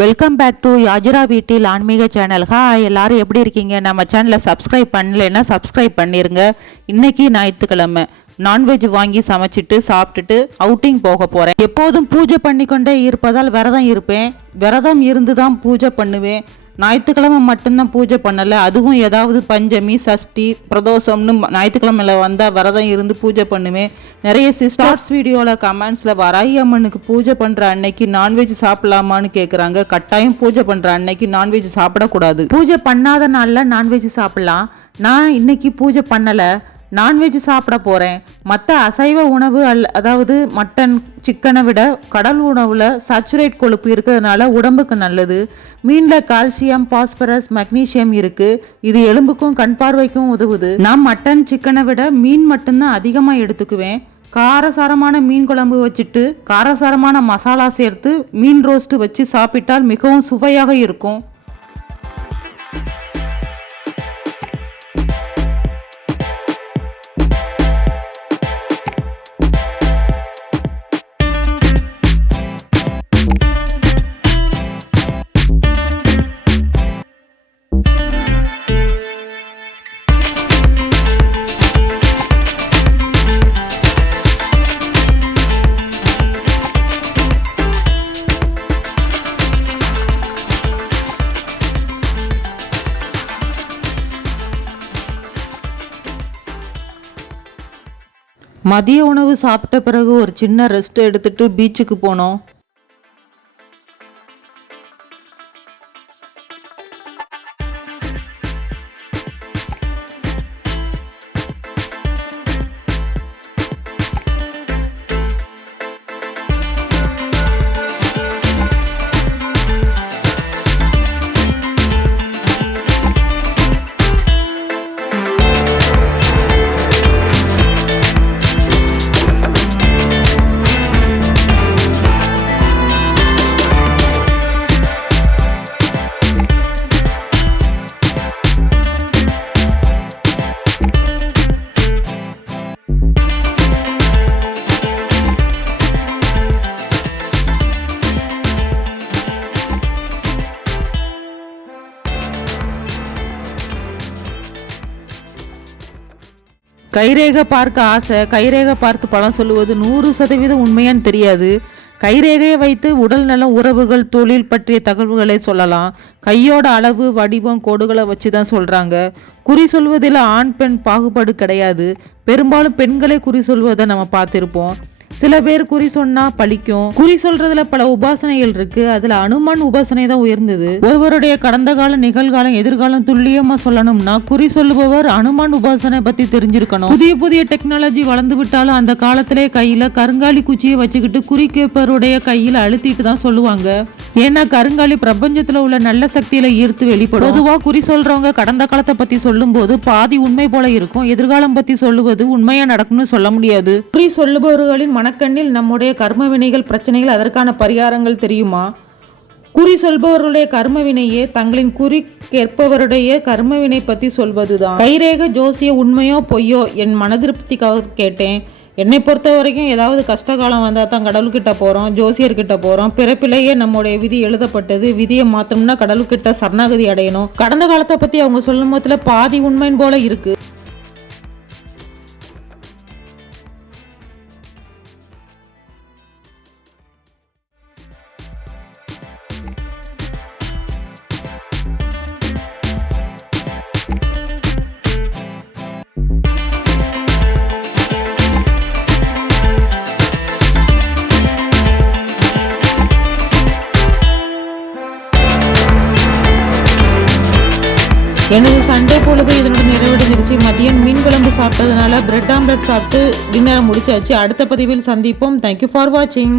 Welcome back to யாஜிரா வீட்டில் ஆன்மீக channel. எல்லாரும் எப்படி இருக்கீங்க? நம்ம சேனலை சப்ஸ்கிரைப் பண்ணலைன்னா சப்ஸ்கிரைப் பண்ணிருங்க. இன்னைக்கு ஞாயிற்றுக்கிழமை நான்வெஜ் வாங்கி சமைச்சிட்டு சாப்பிட்டுட்டு அவுட்டிங் போக போகிறேன். எப்போதும் பூஜை பண்ணிக்கொண்டே இருப்பதால் விரதம் இருப்பேன். விரதம் இருந்து தான் பூஜை பண்ணுவேன். ஞாயிற்றுக்கிழமை மட்டும்தான் பூஜை பண்ணலை. அதுவும் ஏதாவது பஞ்சமி சஷ்டி பிரதோஷம்னு ஞாயிற்றுக்கிழமையில வந்தால் விரதம் இருந்து பூஜை பண்ணுவேன். நிறைய சிஸ்டர்ஸ் வீடியோவில் கமெண்ட்ஸில் வராகி அம்மனுக்கு பூஜை பண்ணுற அன்னைக்கு நான்வெஜ் சாப்பிடலாமான்னு கேட்குறாங்க. கட்டாயம் பூஜை பண்ணுற அன்னைக்கு நான்வெஜ் சாப்பிடக்கூடாது. பூஜை பண்ணாத நாளில் நான்வெஜ் சாப்பிடலாம். நான் இன்னைக்கு பூஜை பண்ணலை, நான்வெஜ் சாப்பிட போகிறேன். மற்ற அசைவ உணவு அதாவது மட்டன் சிக்கனை விட கடல் உணவில் சாச்சுரேட் கொழுப்பு இருக்கிறதுனால உடம்புக்கு நல்லது. மீனில் கால்சியம் பாஸ்பரஸ் மெக்னீசியம் இருக்குது. இது எலும்புக்கும் கண் பார்வைக்கும் உதவுது. நான் மட்டன் சிக்கனை விட மீன் மட்டும்தான் அதிகமாக எடுத்துக்குவேன். காரசாரமான மீன் குழம்பு வச்சுட்டு காரசாரமான மசாலா சேர்த்து மீன் ரோஸ்ட்டு வச்சு சாப்பிட்டால் மிகவும் சுவையாக இருக்கும். மதிய உணவு சாப்பிட்ட பிறகு ஒரு சின்ன ரெஸ்ட் எடுத்துட்டு பீச்சுக்கு போனோம். கைரேகை பார்க்க ஆசை. கைரேகை பார்த்து பலன் சொல்லுவது 100% உண்மையான்னு தெரியாது. கைரேகையை வைத்து உடல் நலம் உறவுகள் தொழில் பற்றிய தகவல்களை சொல்லலாம். கையோட அளவு வடிவம் கோடுகளை வச்சு தான் சொல்கிறாங்க. குறி சொல்வதில் ஆண் பெண் பாகுபாடு கிடையாது. பெரும்பாலும் பெண்களை குறி சொல்வதை நம்ம பார்த்துருப்போம். சில பேர் குறி சொன்னா பழிக்கும். குறி சொல்றதுல பல உபாசனைகள் இருக்கு. அதுல அனுமான் உபாசனை தான் உயர்ந்தது. ஒருவருடைய கடந்த காலம் நிகழ்காலம் எதிர்காலம் துல்லியமா சொல்லணும்னா குறி சொல்லுபவர் அனுமான் உபாசனை பத்தி தெரிஞ்சிருக்கணும். புதிய புதிய டெக்னாலஜி வளர்ந்து விட்டாலும் அந்த காலத்திலே கையில கருங்காலி குச்சியை வச்சுக்கிட்டு குறி கேட்பவருடைய கையில அழுத்திட்டு தான் சொல்லுவாங்க. ஏன்னா கருங்காலி பிரபஞ்சத்துல உள்ள நல்ல சக்தியில ஈர்த்து வெளிப்படும். பொதுவா குறி சொல்றவங்க கடந்த காலத்தை பத்தி சொல்லும் போது பாதி உண்மை போல இருக்கும். எதிர்காலம் பத்தி சொல்லுவது உண்மையா நடக்கும்னு சொல்ல முடியாது. குறி சொல்லுபவர்களின் மனக்கண்ணில் நம்முடைய கர்ம வினைகள் பிரச்சனைகள் அதற்கான பரிகாரங்கள் தெரியுமா? குறி சொல்பவர்களுடைய கர்ம வினையே தங்களின் குறி கேட்பவருடைய கர்ம வினை பத்தி சொல்வதுதான். கைரேக ஜோசிய உண்மையோ பொய்யோ என் மனதிருப்திக்காக கேட்டேன். என்னை பொறுத்த வரைக்கும் ஏதாவது கஷ்டகாலம் வந்தால் தான் கடவுள்கிட்ட போகிறோம், ஜோசியர்கிட்ட போகிறோம். பிறப்பிலேயே நம்முடைய விதி எழுதப்பட்டது. விதியை மாற்றோம்னா கடவுள்கிட்ட சரணாகதி அடையணும். கடந்த காலத்தை பற்றி அவங்க சொல்லும் போதுல பாதி உண்மைன்னு போல இருக்கு. எனது சண்டே பொழுது இதனோட நிறைவடைஞ்சிருச்சு. மதியம் மீன் குழம்பு சாப்பிட்டதுனால பிரெட் ஆம்லெட் சாப்பிட்டு டின்னரை முடிச்சாச்சு. அடுத்த பதிவில் சந்திப்போம். தேங்க்யூ ஃபார் வாட்சிங்.